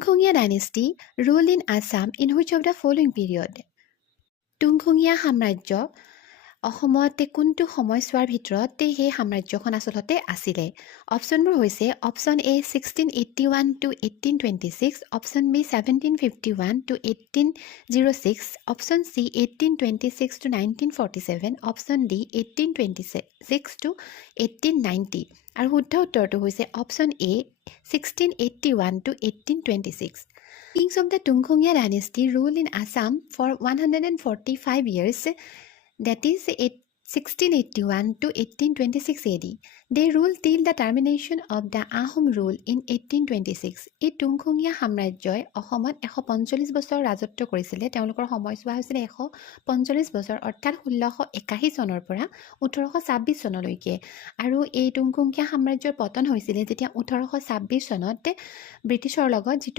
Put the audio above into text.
Tungkhungia dynasty ruled in Assam in which of the following period? Tungkhungia সাম্ৰাজ্য অসমতে কোনটো সময়ছোৱাৰ ভিতৰত সেই সাম্ৰাজ্যখন আচলতে আছিলে অপচনবোৰ হৈছে option A 1681 to 1826 option B 1751 to 1806 option C 1826 to 1947 option D 1826 to 1890 আৰু শুদ্ধ উত্তৰটো হৈছে option A 1681 to 1826 Kings of the Tungkhungia dynasty ruled in Assam for 145 years that is 1681 to 1826 AD. They ruled till the termination of the Ahom rule in 1826. এই টুংখুঙীয়া সাম্ৰাজ্যই অসমত 145 বছৰ ৰাজত্ব কৰিছিলে তেওঁলোকৰ সময়ছোৱা হৈছিল 145 বছৰ অৰ্থাৎ 1681 চনৰ পৰা 1826 চনলৈকে আৰু এই টুংখুঙীয়া সাম্ৰাজ্যৰ পতন হৈছিল যেতিয়া 1826 চনত ব্ৰিটিছৰ লগত